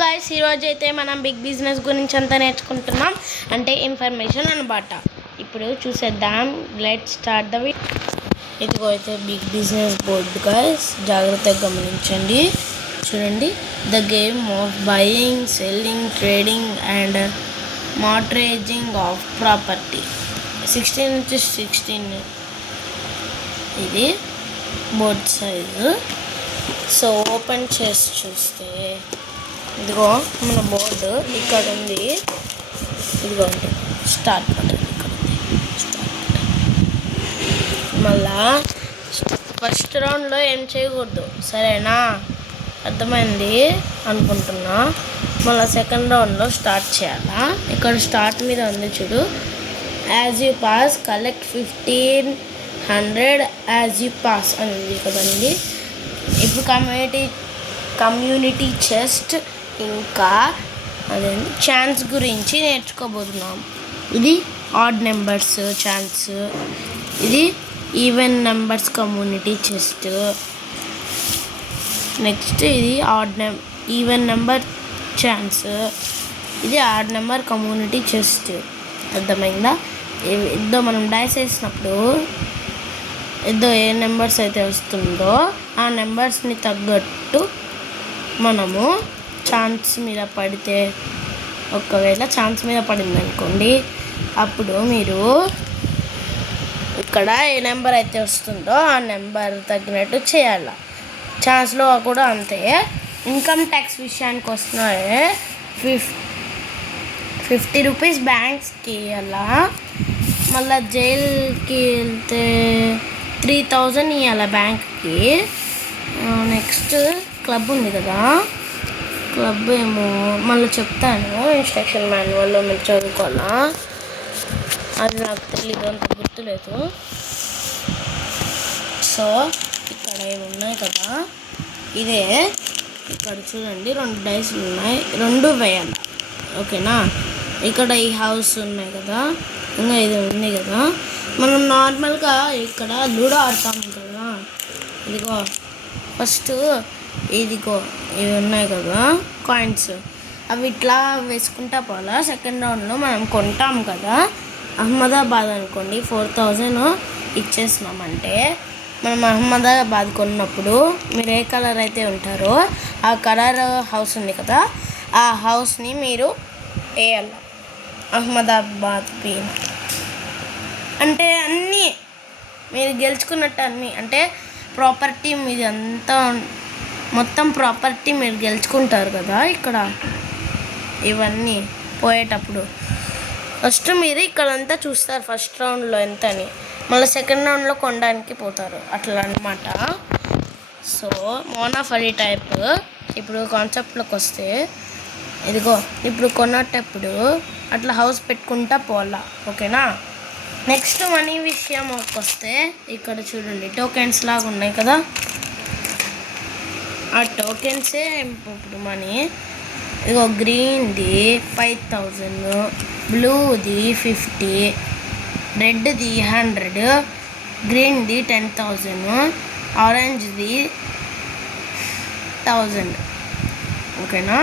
Guys, ఈరోజు అయితే మనం బిగ్ బిజినెస్ గురించి అంతా నేర్చుకుంటున్నాం, అంటే ఇన్ఫర్మేషన్ అనమాట. ఇప్పుడు చూసేద్దాం. Let's start the video. ఇదిగో అయితే బిగ్ బిజినెస్ బోర్డు గైస్, జాగ్రత్తగా గమనించండి. చూడండి, the game of buying, selling, trading and mortgaging of property 16x16 ఇది బోర్డ్ సైజు. సో ఓపెన్ చేసి చూస్తే ఇదిగో మన బోర్డు ఇక్కడ ఉంది. ఇదిగో స్టార్ట్ బటన్ ఇక్కడ ఉంది. స్టార్ట్ బటన్ మళ్ళా ఫస్ట్ రౌండ్లో ఏం చేయకూడదు, సరేనా? అర్థమైంది అనుకుంటున్నా. మళ్ళీ సెకండ్ రౌండ్లో స్టార్ట్ చేయాలా. ఇక్కడ స్టార్ట్ మీద ఉంది చూడు, as you pass collect 1500 as you pass అని ఉంది కదండి. ఇప్పుడు కమ్యూనిటీ చెస్ట్ ఇంకా అదే ఛాన్స్ గురించి నేర్చుకోబోతున్నాం. ఇది ఆడ్ నెంబర్స్ ఛాన్స్, ఇది even numbers community chest. Next ఇది ఈవెన్ నెంబర్ ఛాన్స్, ఇది ఆడ్ నెంబర్ కమ్యూనిటీ చెస్ట్. అర్థమైందా? ఇద్దో మనం డైస్ వేసినప్పుడు ఇద్దో ఏ నెంబర్స్ అయితే వస్తుందో ఆ నెంబర్స్ని తగ్గట్టు మనము ఛాన్స్ మీద పడితే, ఒకవేళ ఛాన్స్ మీద పడింది అనుకోండి, అప్పుడు మీరు ఇక్కడ ఏ నెంబర్ అయితే వస్తుందో ఆ నెంబర్ తగ్గినట్టు చేయాలి. ఛాన్స్లో కూడా అంతే. ఇన్కమ్ ట్యాక్స్ విషయానికి వస్తున్నాయి. 50 రూపీస్ బ్యాంక్స్కి ఇవ్వాలా. మళ్ళీ జైలుకి వెళ్తే 3000 ఇవ్వాలి బ్యాంక్కి. నెక్స్ట్ క్లబ్ ఉంది కదా, క్లబ్ ఏమో మళ్ళీ చెప్తాను. ఇన్స్ట్రక్షన్ మాన్యువల్లో మీరు చదువుకోవాలా, అది నాకు తెలీదు, అంత గుర్తులేదు. సో ఇక్కడ ఏమున్నాయి కదా, ఇదే ఇక్కడ చూడండి 2 డైస్లు ఉన్నాయి, 2 వేయాలి. ఓకేనా? ఇక్కడ ఈ హౌస్ ఉన్నాయి కదా, ఇంకా ఇది ఉంది కదా. మనం నార్మల్గా ఇక్కడ లూడో ఆడతాం కదా. ఇదిగో ఫస్ట్ ఇదిగో ఇవి ఉన్నాయి కదా కాయిన్స్, అవి ఇట్లా వేసుకుంటా పోలా. సెకండ్ రౌండ్లో మనం కొంటాం కదా, అహ్మదాబాద్ అనుకోండి 4000 ఇచ్చేసినామంటే, మనం అహ్మదాబాద్ కొన్నప్పుడు మీరు ఏ కలర్ అయితే ఉంటారో ఆ కలర్ హౌస్ ఉంది కదా, ఆ హౌస్ని మీరు వేయాలి. అహ్మదాబాద్ పేరు అంటే అన్నీ మీరు గెలుచుకున్నట్టు, అన్నీ అంటే ప్రాపర్టీ మీది అంతా, మొత్తం ప్రాపర్టీ మీరు గెలుచుకుంటారు కదా. ఇక్కడ ఇవన్నీ పోయేటప్పుడు ఫస్ట్ మీరు ఇక్కడంతా చూస్తారు ఫస్ట్ రౌండ్లో ఎంత అని, మళ్ళీ సెకండ్ రౌండ్లో కొనడానికి పోతారు, అట్లా అనమాట. So monopoly type. ఇప్పుడు కాన్సెప్ట్లోకి వస్తే ఇదిగో ఇప్పుడు కొనేటప్పుడు అట్లా హౌస్ పెట్టుకుంటా పోవాలా. ఓకేనా? నెక్స్ట్ మనీ విషయంకి వస్తే ఇక్కడ చూడండి టోకెన్స్ లాగా ఉన్నాయి కదా, ఆ టోకెన్సే ఇప్పుడు మనీ. ఇదిగో గ్రీన్ది 5000, బ్లూది 50, రెడ్ది 100, గ్రీన్ది 10,000, ఆరెంజ్ది 1000. ఓకేనా?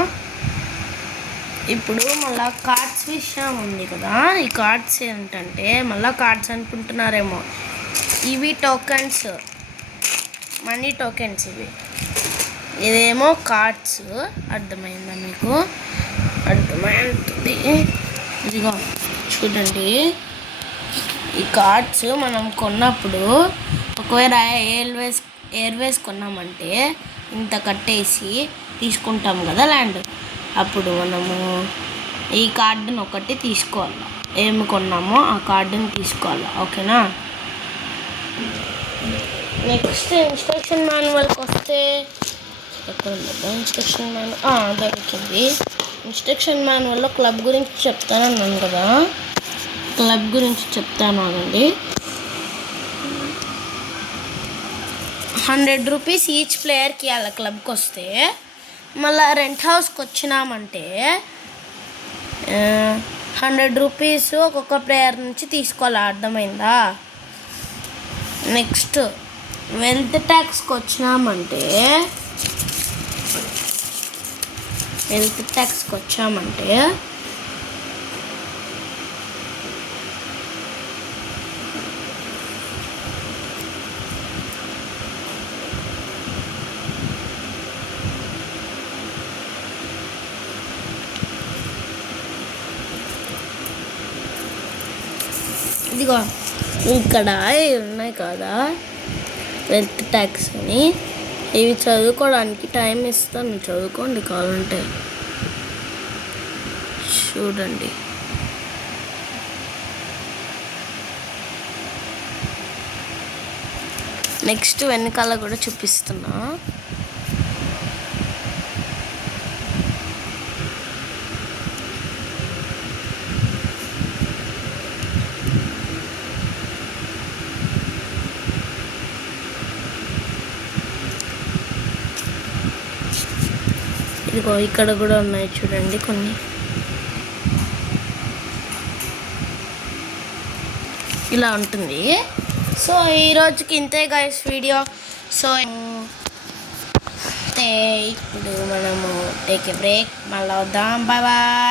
ఇప్పుడు మళ్ళీ కార్డ్స్ విషయం ఉంది కదా. ఈ కార్డ్స్ ఏంటంటే, మళ్ళీ కార్డ్స్ అనుకుంటున్నారేమో, ఇవి టోకెన్స్, మనీ టోకెన్స్ ఇవి. ఇదేమో కార్డ్స్. అర్థమైందా మీకు? అర్థమైంది. ఇదిగో చూడండి, ఈ కార్డ్స్ మనం కొన్నప్పుడు ఒకవేళ ఎయిర్వేస్ కొన్నామంటే ఇంత కట్టేసి తీసుకుంటాం కదా ల్యాండ్, అప్పుడు మనము ఈ కార్డును ఒకటి తీసుకోవాలి. ఏమి కొన్నామో ఆ కార్డుని తీసుకోవాలి. ఓకేనా? నెక్స్ట్ ఇన్స్ట్రక్షన్ మాన్యువల్కి వస్తే ఎక్కడ ఉంది ఇన్స్ట్రక్షన్ మాన్యువల్? దొరికింది. ఇన్స్ట్రక్షన్ మాన్యువల్లో క్లబ్ గురించి చెప్తానన్నాను కదా, క్లబ్ గురించి చెప్తాను అండి. 100 రూపీస్ ఈచ్ ప్లేయర్కి అలా క్లబ్కి వస్తే, మళ్ళీ రెంట్ హౌస్కి వచ్చినామంటే 100 రూపీస్ ఒక్కొక్క ప్లేయర్ నుంచి తీసుకోవాలి. అర్థమైందా? నెక్స్ట్ వెల్త్ ట్యాక్స్కి వచ్చినామంటే వెల్త్ ట్యాక్స్కి వచ్చామంటే ఇదిగో ఇక్కడ ఇవి ఉన్నాయి కదా వెల్త్ ట్యాక్స్ అని, ఇవి చదువుకోవడానికి టైం ఇస్తాను, చదువుకోండి కావాలంటే. చూడండి నెక్స్ట్ వెనకాల కూడా చూపిస్తున్నా. ఇదిగో ఇక్కడ కూడా ఉన్నాయి చూడండి కొన్ని. ఇలా ఉంటుంది. సో ఈరోజుకి ఇంతే గైస్ వీడియో. సో ఇప్పుడు మనము టేక్ ఏ బ్రేక్, మళ్ళీ వద్దాం. Bye bye.